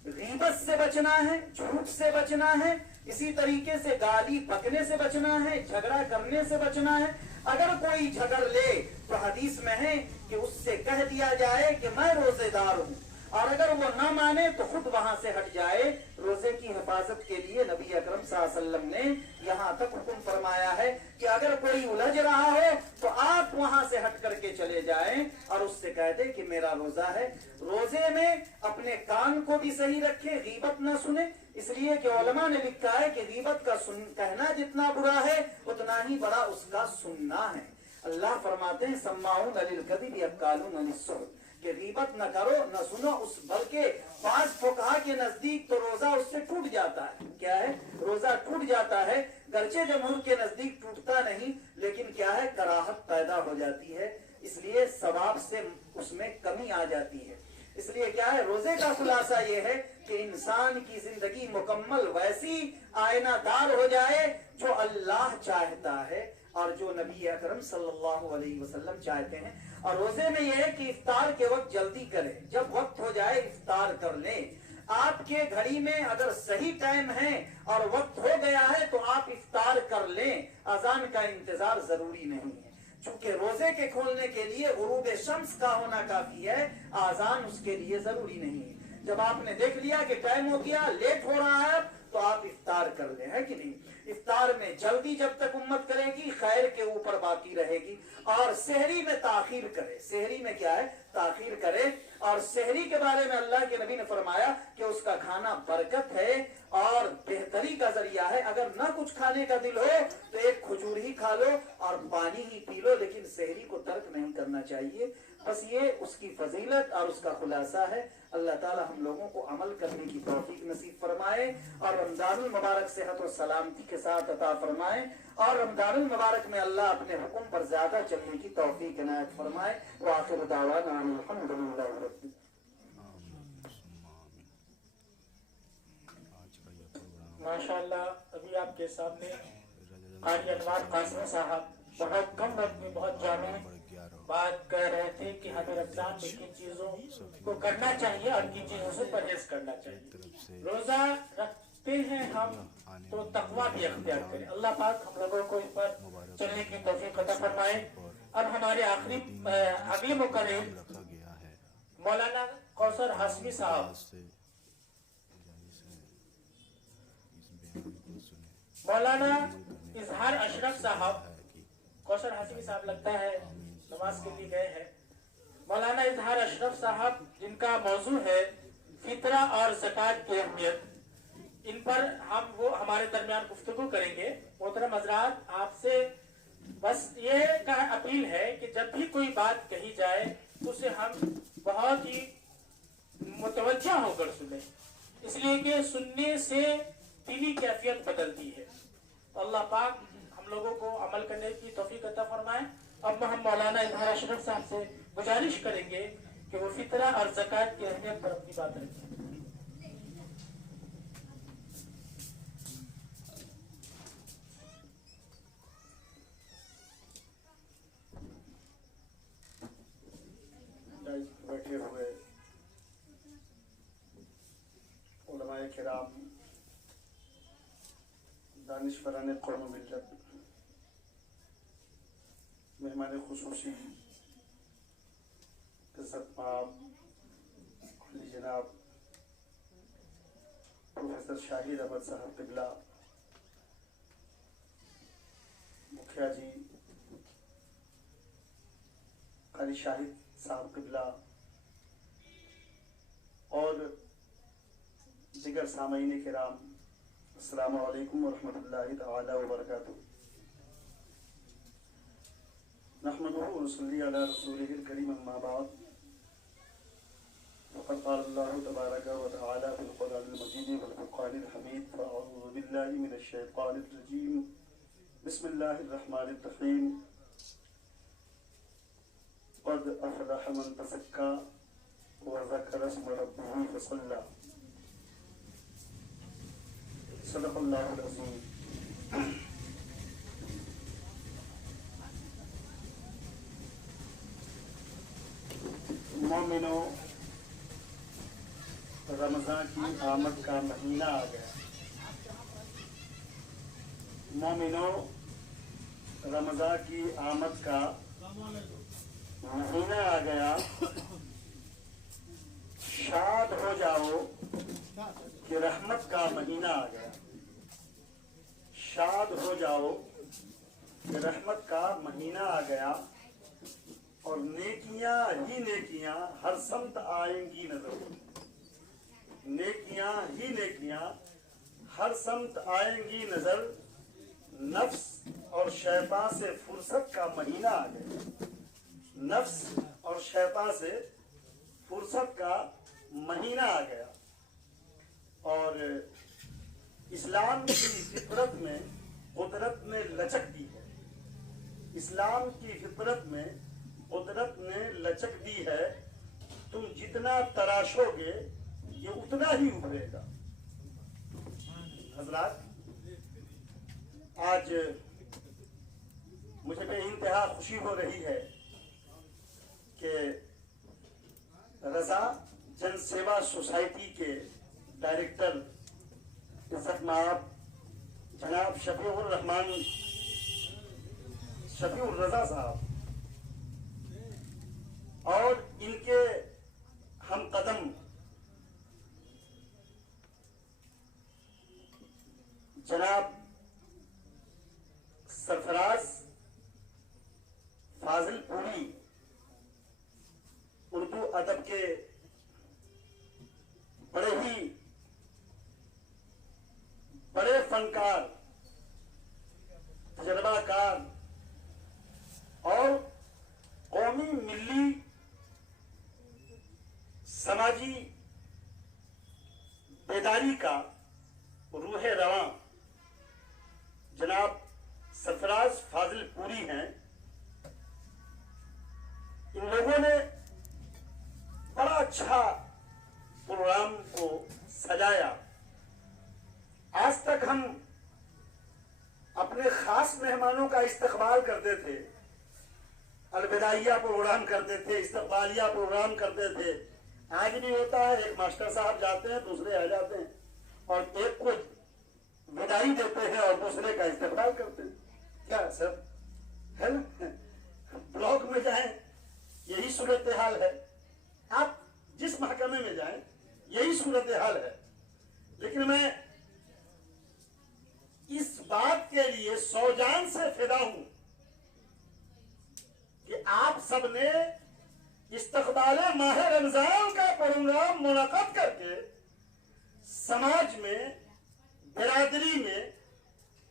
غیبت سے بچنا ہے, جھوٹ سے بچنا ہے, اسی طریقے سے گالی بکنے سے بچنا ہے, جھگڑا کرنے سے بچنا ہے. اگر کوئی جھگڑ لے تو حدیث میں ہے کہ اس سے کہہ دیا جائے کہ میں روزے دار ہوں, اور اگر وہ نہ مانے تو خود وہاں سے ہٹ جائے. روزے کی حفاظت کے لیے نبی اکرم صلی اللہ علیہ وسلم نے یہاں تک حکم فرمایا ہے کہ اگر کوئی الجھ رہا ہو تو آپ وہاں سے ہٹ کر کے چلے جائیں اور اس سے کہہ دیں کہ میرا روزہ ہے. روزے میں اپنے کان کو بھی صحیح رکھیں, غیبت نہ سنیں, اس لیے کہ علماء نے لکھا ہے کہ غیبت کا کہنا جتنا برا ہے اتنا ہی بڑا اس کا سننا ہے. اللہ فرماتے ہیں سماعون للکذب اکالون للسحت, کہ غیبت نہ کرو نہ سنو اس, بلکہ بعض فقہا کے نزدیک تو روزہ اس سے ٹوٹ جاتا ہے. کیا ہے؟ روزہ ٹوٹ جاتا ہے, گرچہ جمہور کے نزدیک ٹوٹتا نہیں, لیکن کیا ہے, کراہت پیدا ہو جاتی ہے, اس لیے ثواب سے اس میں کمی آ جاتی ہے. اس لیے کیا ہے, روزے کا خلاصہ یہ ہے کہ انسان کی زندگی مکمل ویسی آئینہ دار ہو جائے جو اللہ چاہتا ہے اور جو نبی اکرم صلی اللہ علیہ وسلم چاہتے ہیں. اور روزے میں یہ ہے کہ افطار کے وقت جلدی کریں, جب وقت ہو جائے افطار کر لیں. آپ کے گھڑی میں اگر صحیح ٹائم ہے اور وقت ہو گیا ہے تو آپ افطار کر لیں, اذان کا انتظار ضروری نہیں ہے. چونکہ روزے کے کھولنے کے لیے غروب شمس کا ہونا کافی ہے, اذان اس کے لیے ضروری نہیں ہے. جب آپ نے دیکھ لیا کہ ٹائم ہو گیا, لیٹ ہو رہا ہے, تو آپ افطار کر لیں, ہے کہ نہیں. افطار میں جلدی جب تک امت کرے گی خیر کے اوپر باقی رہے گی. اور سحری میں تاخیر کرے, سحری میں کیا ہے, تاخیر کرے. اور سحری کے بارے میں اللہ کے نبی نے فرمایا کہ اس کا کھانا برکت ہے اور بہتری کا ذریعہ ہے. اگر نہ کچھ کھانے کا دل ہو تو ایک کھجور ہی کھا لو اور پانی ہی پی لو, لیکن سحری کو ترک نہیں کرنا چاہیے. بس یہ اس کی فضیلت اور اس کا خلاصہ ہے. اللہ تعالی ہم لوگوں کو عمل کرنے کی توفیق نصیب فرمائے اور رمضان المبارک صحت و سلامتی کے ساتھ عطا فرمائے, اور رمضان المبارک میں اللہ اپنے حکم پر زیادہ چلنے کی توفیق عنایت فرمائے. وآخر دعوانا الحمدللہ رب. ماشاءاللہ ابھی آپ کے سامنے قاری انوار قاسمی صاحب بہت کم وقت میں بہت جامع بات کہہ رہے تھے کہ ہمیں رمضان میں کن چیزوں کو کرنا چاہیے اور کن چیزوں سے پرہیز کرنا چاہیے. روزہ رکھتے ہیں ہم تو تقویٰ بھی اختیار کریں. اللہ پاک ہم لوگوں کو اس پر چلنے کی توفیق عطا فرمائے. اب ہمارے آخری اگلے مقرر مولانا کوثر ہاشمی صاحب, مولانا اظہار اشرف صاحب. کوثر ہاشمی صاحب لگتا ہے نماز کے لیے گئے ہیں. مولانا اظہار اشرف صاحب جن کا موضوع ہے فطرہ اور زکوٰۃ کی اہمیت, ان پر وہ ہمارے درمیان گفتگو کریں گے. محترم حضرات, آپ سے بس یہ اپیل ہے کہ جب بھی کوئی بات کہی جائے تو اسے ہم بہت ہی متوجہ ہو کر سنیں, اس لیے کہ سننے سے دلی کیفیت بدلتی ہے. اللہ پاک ہم لوگوں کو عمل کرنے کی توفیق عطا فرمائے. اب ہم مولانا اظہار اشرف صاحب سے گزارش کریں گے کہ وہ فطرہ اور زکوٰۃ کی اہمیت پر اپنی بات رکھیں. بیٹھے ہوئے علماء کرام, دانشوران قوم و ملت, مہمان خصوصی عزت مآب علی جناب پروفیسر شاہد احمد صاحب قبلہ, مکھیا جی قاری شاہد صاحب قبلہ, اور دیگر سامعین کرام, السلام علیکم ورحمۃ اللہ تعالی وبرکاتہ. نحمده ونصلي على رسوله الكريم اما بعد. وقد قال الله تبارك وتعالى في القرآن المجيد والفرقان الحميد, فأعوذ بالله من الشيطان الرجيم, بسم الله الرحمن الرحيم. قد أفلح من تزكى وذكر اسم ربه فصلى. صدق الله العظيم. मोमिनों, रमजान की आमद का महीना आ गया। मोमिनों, रमजान की आमद का महीना आ गया। शाद हो जाओ कि रहमत का महीना आ गया। शाद हो जाओ कि रहमत का महीना आ गया। और नेकियां ही नेकियां हर समत आएंगी नजर। नेकियां ही नेकियां हर समत आएंगी नजर। नफ्स और शैतान से फुर्सत का महीना आ गया। नफ्स और शैतान से फुर्सत का महीना आ गया। और इस्लाम की फितरत में कुदरत ने लचक दी है। इस्लाम की फितरत में कुदरत ने लचक दी है। तुम जितना तराशोगे ये उतना ही उभरेगा। हजरात, आज मुझे बेइंतहा खुशी हो रही है कि रजा जन सेवा सोसाइटी के डायरेक्टर इज्जत माब जनाब शफीउर रजा साहब और इनके हम कदम जनाब सरफराज फाजिल पूरी, उर्दू अदब के बड़े फनकार, तजर्बाकार और कौमी मिली समाजी बेदारी का रूह रवां जनाब सरफराज फाजिल पूरी हैं। इन लोगों ने बड़ा अच्छा प्रोग्राम को सजाया। आज तक हम अपने खास मेहमानों का इस्तकबाल करते थे, अलविदाइया प्रोग्राम करते थे, इस्तकबालिया प्रोग्राम करते थे। आज भी होता है, एक मास्टर साहब जाते हैं, दूसरे आ जाते हैं और एक को विदाई देते हैं और दूसरे का इस्तकबाल करते हैं। क्या सर है ना? ब्लॉक में जाएं यही सूरत हाल है, आप जिस महकमे में जाएं यही सूरत हाल है। लेकिन मैं इस बात के लिए 100 जान से फिदा हूं कि आप सबने इस्तकबाले माह रमजान का प्रोग्राम मुनक़द करके समाज में, बिरादरी में,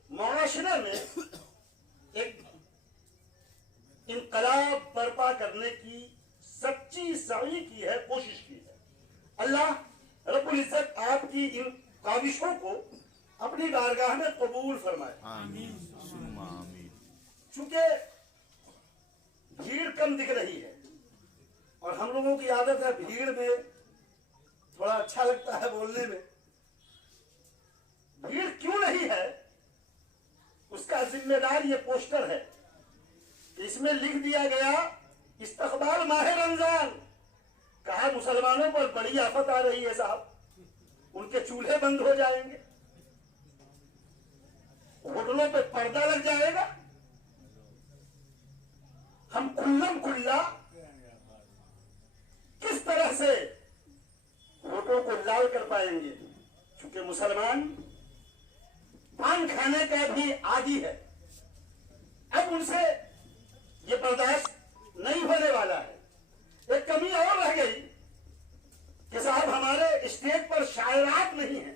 मुआशरे में एक इनकलाब बर्पा करने की सच्ची सही की है, कोशिश की है। अल्लाह रब्बुल इज्जत आपकी इन काविशों को अपनी बारगाह में कबूल फरमाए। आमीन सुम्मा आमीन। चूंकि भीड़ कम दिख रही है और हम लोगों की आदत है भीड़ में थोड़ा अच्छा लगता है बोलने में। भीड़ क्यों नहीं है उसका जिम्मेदार ये पोस्टर है। इसमें लिख दिया गया इस्तकबाल माह रमजान। कहा मुसलमानों पर बड़ी आफत आ रही है साहब, उनके चूल्हे बंद हो जाएंगे, होटलों पे पर्दा लग जाएगा, हम खुल्लम खुल्ला किस तरह से होटलों को लाल कर पाएंगे। क्योंकि मुसलमान पान खाने का भी आदी है, अब उनसे ये बर्दाश्त नहीं होने वाला है। एक कमी और रह गई कि साहब हमारे स्टेज पर शायरात नहीं है।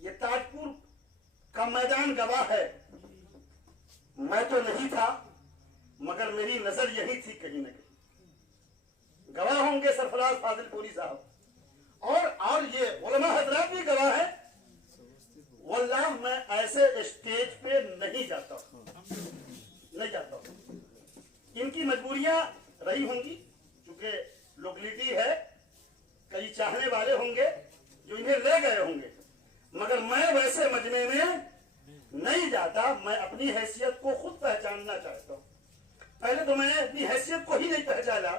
ये ताजपुर का मैदान गवाह है, मैं तो नहीं था मगर मेरी नजर यही थी कहीं न कहीं। गवाह होंगे सरफराज फाजिल पूरी साहब और ये उलमा हजरात भी गवाह है। वल्लाह मैं ऐसे स्टेज पे नहीं जाता हूं। इनकी मजबूरियां रही होंगी, क्योंकि लोकलिटी है, कई चाहने वाले होंगे जो इन्हें ले गए होंगे, मगर मैं वैसे मजमे में नहीं जाता। मैं अपनी हैसियत को खुद पहचानना चाहता हूं। पहले तो मैं अपनी हैसियत को ही नहीं पहचाना,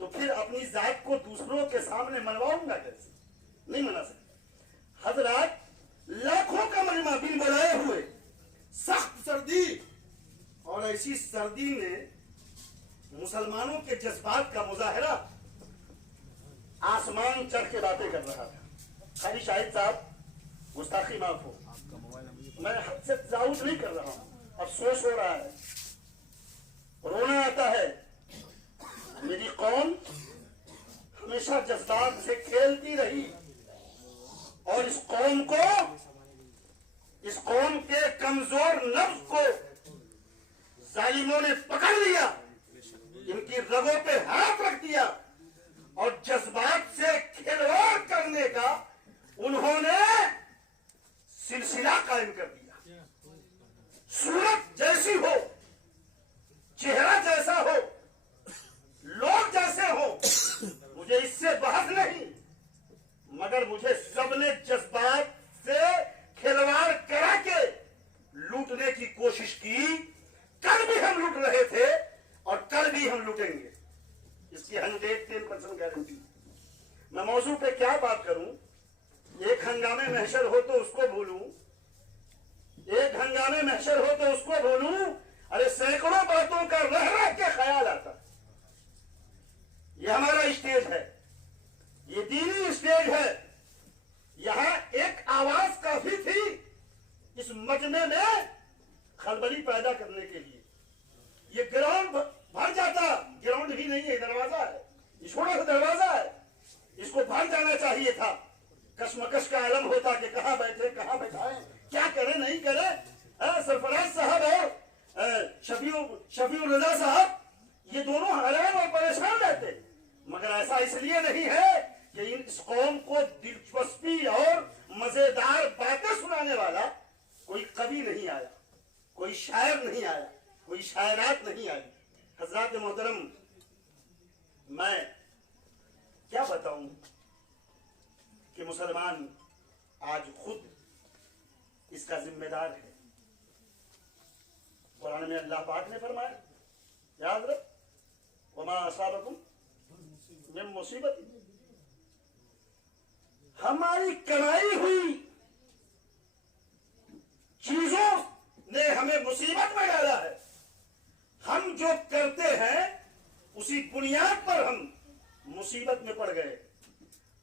तो फिर अपनी जात को दूसरों के सामने मनवाऊंगा कैसे? नहीं मना सकता। हजरात, लाखों का मजमा बिन बुलाए हुए, सख्त सर्दी, और ऐसी सर्दी में मुसलमानों के जज्बात का मुजाहरा आसमान चढ़ के बातें कर रहा था। खाली शाहिद साहब, गुस्ताखी माफ हो, मैं हद से तजावुज नहीं कर रहा हूं, अफसोस हो रहा है, रोना आता है। मेरी कौम हमेशा जज्बात से खेलती रही और इस कौम के कमजोर नफ्स को जालिमों ने पकड़ लिया, इनकी रगों पे हाथ रख दिया और जज्बात से खिलवाड़ करने का उन्होंने सिलसिला कायम कर दिया। सूरत जैसी हो, चेहरा जैसा हो, लोग जैसे हो, मुझे इससे बहस नहीं, मगर मुझे सबने जज्बात से खिलवाड़ करा के लूटने की कोशिश की। कल भी हम लूट रहे थे और कल भी हम लूटेंगे, इसकी 110% गारंटी। मैं मौजू पे क्या बात करूं? एक हंगामे महशर हो तो उसको भूलूं, एक हंगामे महशर हो तो उसको भूलूं, अरे सैकड़ों बातों का रह रह के ख्याल आता। ये हमारा स्टेज है, ये दीनी स्टेज है। यहां एक आवाज काफी थी इस मजमे में खलबली पैदा करने के लिए। ये ग्राउंड भर जाता, ग्राउंड भी नहीं है, दरवाजा है, ये छोटा सा दरवाजा है, इसको भर जाना चाहिए था। कशमकश का आलम होता कि कहां बैठे, कहां बैठाएं, क्या करें नहीं करें। सरफराज साहब और शफीउर रजा साहब, ये दोनों हैरान और परेशान रहते, मगर ऐसा इसलिए नहीं है कि इस कौम को दिलचस्पी और मजेदार बातें सुनाने वाला कोई कवि नहीं आया, कोई शायर नहीं आया, कोई शायरात नहीं आई। हजरात मोहतरम, मैं क्या बताऊं कि मुसलमान आज खुद इसका जिम्मेदार है। कुरान में अल्लाह पाक ने फरमाया, याद रख, वमा असाबकुम मिन मुसीबत, हमारी कमाई हुई चीजों ने हमें मुसीबत में डाला है। हम जो करते हैं उसी बुनियाद पर हम मुसीबत में पड़ गए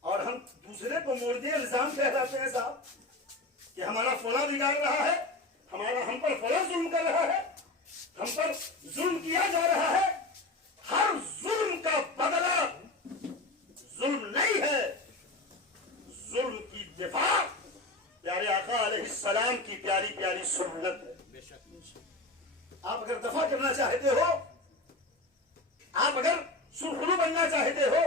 और हम दूसरे को मुर्दे इल्जाम ठहराते हैं साहब कि हमारा फला बिगाड़ रहा है, हम पर फला जुल्म कर रहा है, हम पर जुल्म किया जा रहा है। हर जुल्म का बदला जुल्म नहीं है, जुल्म की दिफा प्यारे आका अलैहिस्सलाम की प्यारी प्यारी सुन्नत है। आप अगर दफा करना चाहते हो, आप अगर सुरखरू बनना चाहते हो,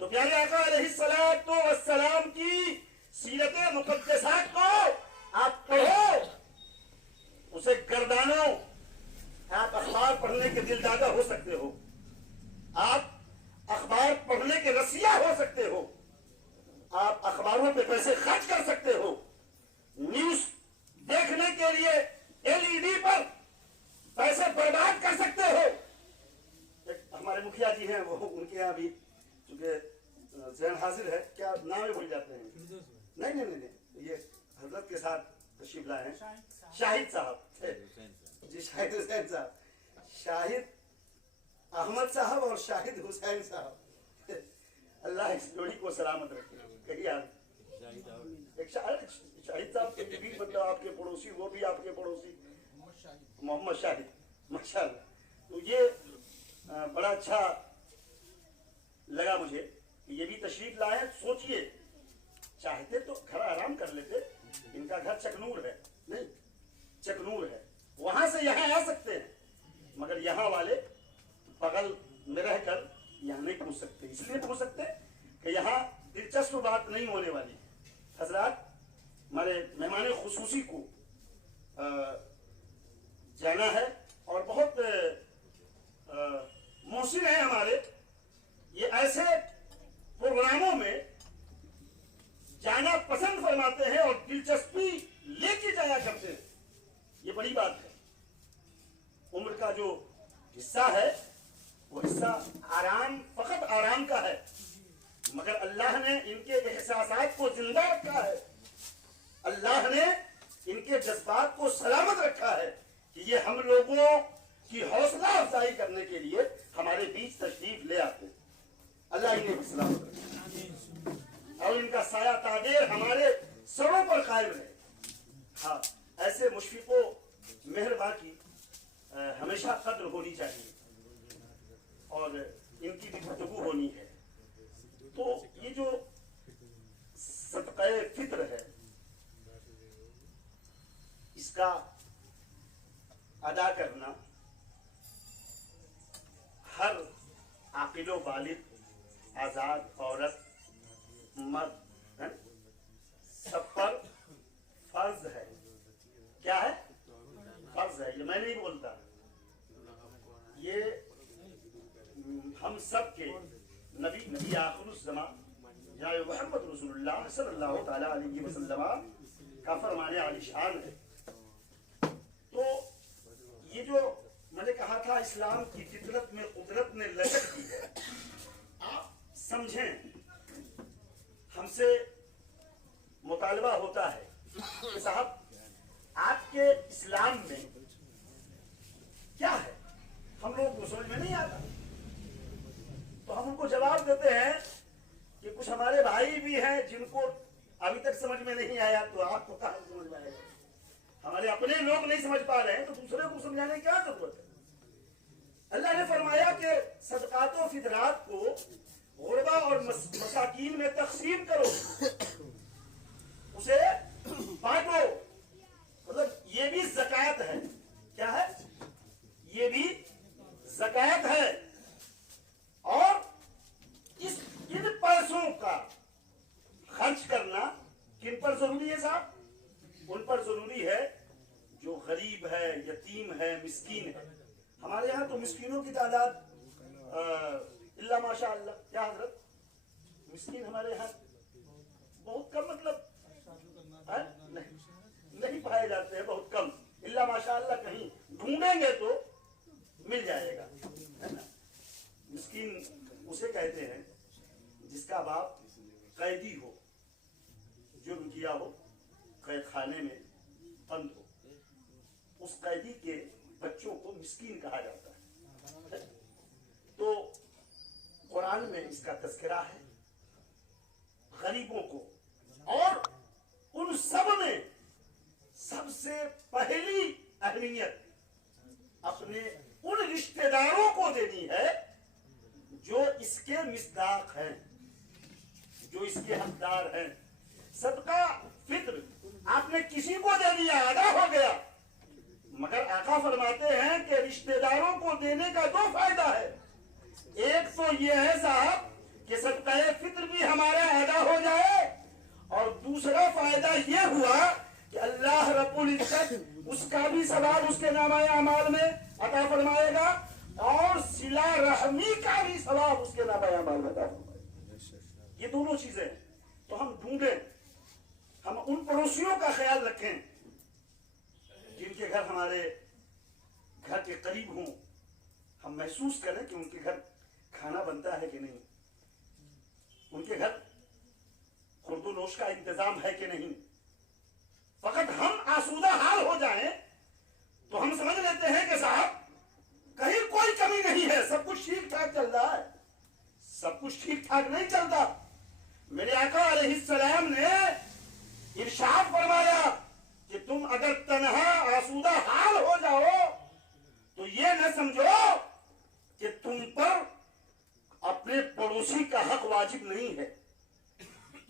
तो प्यारे आका अलैहिस्सलातु वस्सलाम की सीरत मुकद्दसात को आप पढ़ो, उसे गर्दानो। आप अखबार पढ़ने के दिलदादा हो सकते हो, आप अखबार पढ़ने के रसिया हो सकते हो, आप अखबारों पे पैसे खर्च कर सकते हो, न्यूज देखने के लिए एलईडी पर पैसे बर्बाद कर सकते हो। हमारे मुखिया जी हैं, वो उनके यहाँ भी चूंकि जहन हाजिर है, क्या नाम ही भूल जाते हैं, नहीं, ये हजरत के साथ तशरीफ लाए हैं, शाहिद साहब जी, शाहिद हुसैन साहब, शाहिद अहमद साहब और शाहिद हुसैन साहब, अल्लाह इस जोड़ी को सलामत रखे। कहीं एक शाहिद साहब के भी मतलब आपके पड़ोसी, वो भी आपके पड़ोसी मोहम्मद शाहिद, माशाअल्लाह। तो ये बड़ा अच्छा लगा मुझे कि ये भी तशरीफ लाए। सोचिए, चाहते तो घर आराम कर लेते, इनका घर चकनूर है, नहीं चकनूर है, वहां से यहाँ आ सकते हैं, मगर यहाँ वाले बगल में रहकर यहाँ नहीं पूछ सकते। इसलिए पूछ सकते कि यहाँ दिलचस्प बात नहीं होने वाली है। हजरात, हमारे मेहमान खुसूसी को जाना है और बहुत मोहसिन है हमारे, ये ऐसे प्रोग्रामों में जाना पसंद फरमाते हैं और दिलचस्पी लेके जाया करते हैं। ये बड़ी बात है। उम्र का जो हिस्सा है वो हिस्सा आराम, फकत आराम का है, मगर अल्लाह ने इनके एहसासात को जिंदा रखा है, अल्लाह ने इनके जज्बात को सलामत रखा है कि ये हम लोगों की हौसला अफजाई करने के लिए हमारे बीच तशरीफ ले आते। अल्लाह इन्हें भी सलामत रखे और इनका साया तादेर हमारे सरों पर कायम रहे। हाँ, ऐसे मुशफिको मेहरबा की हमेशा कद्र होनी चाहिए और इनकी भी गुफ्तगू होनी है। तो ये जो सदक़े फित्र है, इसका अदा करना हर आकिलो बालिग, आजाद औरत, मर्द सब पर फर्ज है। क्या है? फर्ज है। ये मैं नहीं बोलता, ये हम सब के नबी आखिरुज़्ज़मा जनाब मोहम्मद रसूलुल्लाह सल्लल्लाहु तआला अलैहि वसल्लम का फरमाने आलिशान है। तो ये जो मैंने कहा था इस्लाम की फितरत में कुदरत ने लचक दी है, आप समझें, हमसे मुतालबा होता है कि साहब आपके इस्लाम में क्या है, हम लोग को समझ में नहीं आता। तो हम उनको जवाब देते हैं कि कुछ हमारे भाई भी हैं जिनको अभी तक समझ में नहीं आया, तो आपको कहाँ समझ में आएगा? हमारे अपने लोग नहीं समझ पा रहे हैं तो दूसरे को समझाने की क्या जरूरत है? अल्लाह ने फरमाया कि सदकात व फितरात को गुरबा और मसाकीन में तकसीम करो, उसे बांटो। मतलब ये भी ज़कात है। क्या है? ये भी ज़कात है। और इन पैसों का खर्च करना किन पर जरूरी है साहब? उन पर जरूरी है जो गरीब है, यतीम है, मिस्कीन है। हमारे यहाँ तो मिस्कीनों की तादाद इल्ला माशा अल्लाह, क्या हजरत, मिस्कीन हमारे यहाँ बहुत कम, मतलब नहीं पाए जाते हैं, बहुत कम, इल्ला माशा अल्लाह। कहीं ढूंढेंगे तो मिल जाएगा, है ना। मिस्कीन उसे कहते हैं जिसका बाप कैदी हो, जुर्म किया हो, कैद खाने में बंद हो, उस कैदी के बच्चों को मिस्कीन कहा जाता है। तो कुरान में इसका तज़किरा है गरीबों को, और उन सब में सबसे पहली अहमियत अपने उन रिश्तेदारों को देनी है जो इसके मिस्दाक हैं, जो इसके हकदार हैं। सदका फित्र आपने किसी को दे दिया, अदा हो गया, मगर आका फरमाते हैं कि रिश्तेदारों को देने का दो फायदा है। एक तो ये है साहब कि सदका फित्र भी हमारा अदा हो जाए, और दूसरा फायदा ये हुआ कि अल्लाह रब्बुल इज्जत उसका भी सवाब उसके नामाए अमाल में अता फरमाएगा, और सिला रहमी का भी सवाब उसके नामाए अमाल में अता फरमाएगा। ये दोनों चीजें हैं। तो हम ढूंढें, हम उन पड़ोसियों का ख्याल रखें जिनके घर हमारे घर के करीब हों। हम महसूस करें कि उनके घर खाना बनता है कि नहीं, उनके घर खुर्दोनोश का इंतजाम है कि नहीं। फकत हम आसूदा हाल हो जाएं तो हम समझ लेते हैं कि साहब कहीं कोई कमी नहीं है, सब कुछ ठीक ठाक चल रहा है। सब कुछ ठीक ठाक नहीं चलता। मेरे आका अलैहिस्सलाम ने इरशाद फरमाया कि तुम अगर तन्हा आसूदा हाल हो जाओ तो ये न समझो कि तुम पर अपने पड़ोसी का हक वाजिब नहीं है।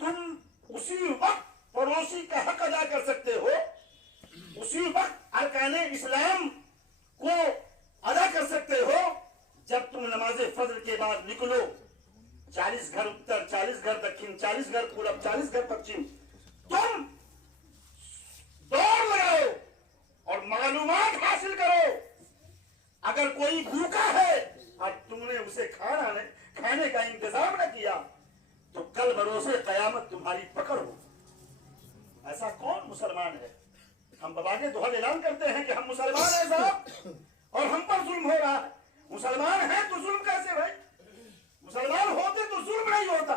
तुम उसी वक्त पड़ोसी का हक अदा कर सकते हो, उसी वक्त अरकाने इस्लाम को अदा कर सकते हो जब तुम नमाज फज्र के बाद निकलो। 40 घर उत्तर, 40 घर दक्षिण, 40 घर पूरब, 40 घर पश्चिम, तुम दौड़ लगाओ और मालूमात हासिल करो। अगर कोई भूखा है और तुमने उसे खाने का इंतजाम न किया तो कल भरोसे कयामत तुम्हारी पकड़ हो। ऐसा कौन मुसलमान है? हम बबाके दोहल ऐलान करते हैं कि हम मुसलमान हैं साहब, और हम पर जुल्म हो रहा है, मुसलमान हैं तो जुल्म कैसे भाई? मुसलमान होते तो जुल्म नहीं होता।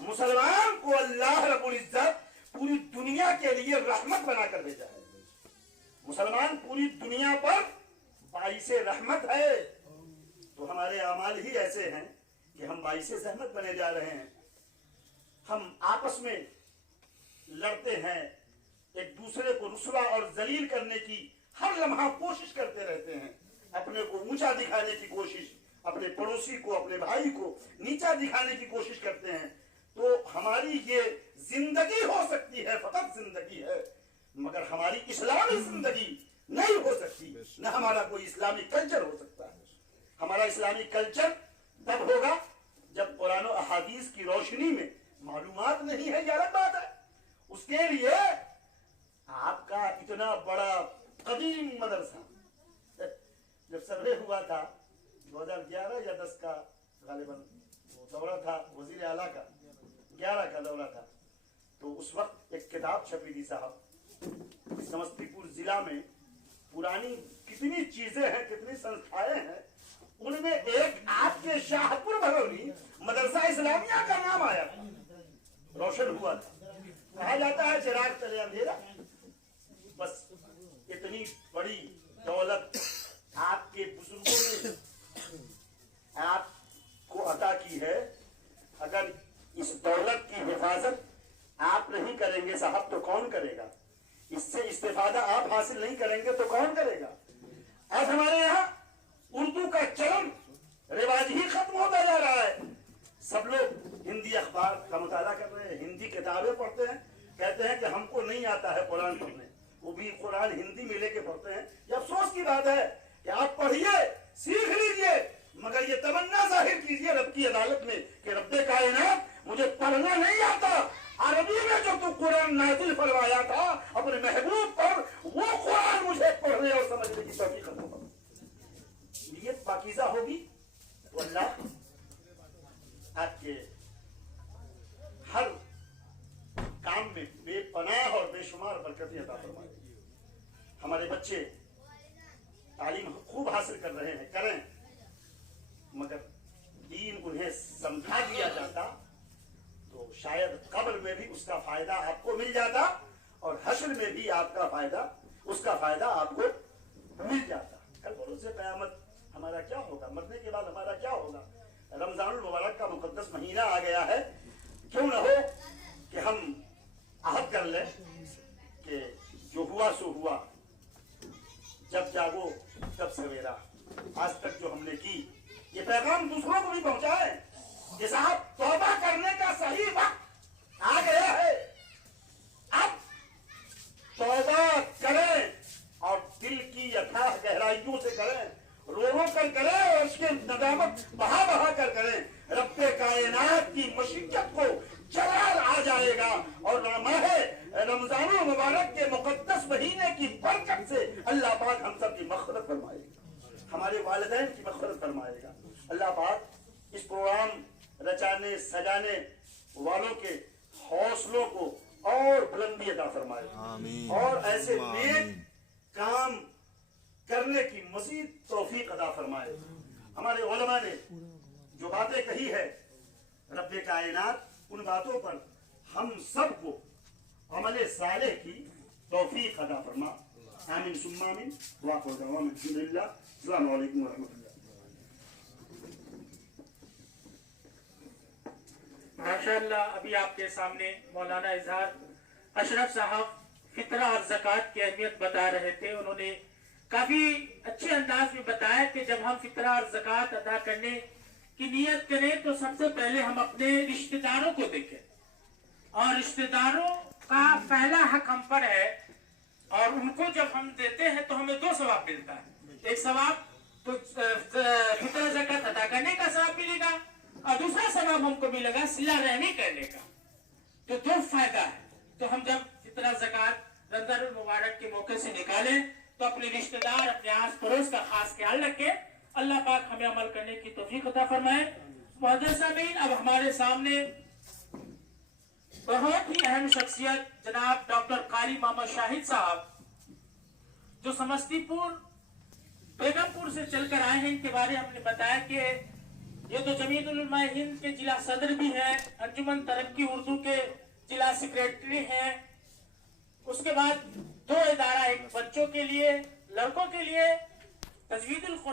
मुसलमान को अल्लाह रब्बुल इज्जत पूरी दुनिया के लिए रहमत बनाकर भेजा है। मुसलमान पूरी दुनिया पर बाइसे रहमत है। तो हमारे अमाल ही ऐसे हैं कि हम बाइसे रहमत बने जा रहे हैं। हम आपस में लड़ते हैं, एक दूसरे को रुसवा और जलील करने की हर लम्हा कोशिश करते रहते हैं, अपने को ऊंचा दिखाने की कोशिश, अपने पड़ोसी को, अपने भाई को नीचा दिखाने की कोशिश करते हैं। तो हमारी ये जिंदगी हो सकती है, फकत जिंदगी है, मगर हमारी इस्लामी जिंदगी नहीं हो सकती, न हमारा कोई इस्लामी कल्चर हो सकता है। हमारा इस्लामी कल्चर तब होगा जब कुरान और अहादीस की रोशनी में मालूमात नहीं है, ये अलग बात है। उसके लिए आपका इतना बड़ा कदीम मदरसा जब सर्वे हुआ था 2011 या 10 का गालिबन दौरा था, वजीर आला का 11 का दौरा था, तो उस वक्त एक किताब छपी थी साहब, समस्तीपुर जिला में पुरानी कितनी चीजें हैं, कितनी संस्थाएं हैं, उनमें एक आपके शाहपुर भरौली मदरसा इस्लामिया का नाम आया था, रोशन हुआ था। कहा जाता है चिराग चले अंधेरा। बस इतनी बड़ी दौलत आपके बुजुर्गों ने आपको अता की है। अगर इस दौलत की हिफाजत आप नहीं करेंगे साहब तो कौन करेगा? इससे इस्तेफादा आप हासिल नहीं करेंगे तो कौन करेगा? आज हमारे यहाँ उर्दू का चलन रिवाज ही खत्म होता जा रहा है। सब लोग हिंदी अखबार का मुताला कर रहे हैं, हिंदी किताबें पढ़ते हैं, कहते हैं कि हमको नहीं आता है कुरान पढ़ने, वो भी कुरान हिंदी में लेके पढ़ते हैं। ये अफसोस की बात है कि आप पढ़िए, सीख लीजिए, मगर ये तमन्ना जाहिर कीजिए रब की अदालत में कि रब्बे कायनात मुझे पढ़ना नहीं आता, अरबी में जो तू कुरान नाजिल फरमाया था अपने महबूब पर, वो कुरान मुझे पढ़ने और समझने की तौफीक अता फरमा। नीयत पाकीज़ा होगी तो अल्लाह आपके हर काम में बेपनाह और बेशुमार बरकतें अता फरमाएगी। हमारे बच्चे तालीम खूब हासिल कर रहे हैं, करें, मगर दीन उन्हें समझा दिया जाता तो शायद कब्र में भी उसका फायदा आपको मिल जाता और हश्र में भी आपका फायदा, उसका फायदा आपको मिल जाता। कल बरोज़ क़यामत हमारा क्या होगा? मरने के बाद हमारा क्या होगा? रमजानुल मुबारक का मुकद्दस महीना आ गया है, क्यों न हो कि हम आहद कर लें कि जो हुआ सो हुआ, जब जागो तब सवेरा। आज तक जो हमने की ये पैगाम दूसरों को भी पहुंचाए कि साहब तौबा करने का सही वक्त आ गया है, अब तौबा करें और दिल की अथाह गहराइयों से करें, रो रो कर करें और उसके नदामत बहा बहा कर करें। रब्बे कायनात की मशीयत को जलाल आ जाएगा और रमजानुल मुबारक के मुकद्दस महीने की बरकत से अल्लाह पाक हम सब की मग़फ़िरत फरमाएगा, हमारे वालिदैन की मग़फ़िरत फरमाएगा। अल्लाह पाक इस प्रोग्राम रचाने सजाने वालों के हौसलों को और बुलंदी अता फरमाए और ऐसे नेक काम करने की मज़ीद तौफीक अता फरमाए। हमारे उलमा ने जो बातें कही है, रब्बे कायनात उन बातों पर हम सबको अमले सालेह की तौफीक अता फरमा। आमीन सुम्मा आमीन। वाक़िअ दवाम अल्हम्दुलिल्लाह। अस्सलामु अलैकुम व रहमतुल्लाह। माशाअल्लाह, अभी आपके सामने मौलाना इजहार अशरफ साहब फितरा और ज़कात की अहमियत बता रहे थे। उन्होंने काफी अच्छे अंदाज में बताया कि जब हम फितरा और ज़कात अदा करने की नियत करें तो सबसे पहले हम अपने रिश्तेदारों को देखें और रिश्तेदारों का पहला हक हम पर है और उनको जब हम देते हैं तो हमें दो सवाब मिलता है। एक सवाब तो फितरा ज़कात अदा करने का सवाब मिलेगा और दूसरा सवाब हमको मिलेगा सिला रहमी करने का। तो दो फायदा है। तो हम जब फितरा ज़कात रमज़ानुल मुबारक के मौके से निकालें तो अपने रिश्तेदार, अपने आस पड़ोस का खास ख्याल रखें। अल्लाह पाक हमें अमल करने की तौफीक अता फरमाए। मुअज़्ज़िज़ सामीन, अब हमारे सामने बहुत ही अहम शख्सियत जनाब डॉक्टर कारी मोहम्मद शाहिद साहब, जो समस्तीपुर बेगमपुर से चलकर आए हैं। इनके बारे में हमने बताया कि ये तो जमीयत उलमा हिंद के जिला सदर भी हैं, अंजुमन तरक्की उर्दू के जिला सेक्रेटरी हैं। उसके बाद 2 इदारा, एक बच्चों के लिए, लड़कों के लिए तजवीदुल कुरान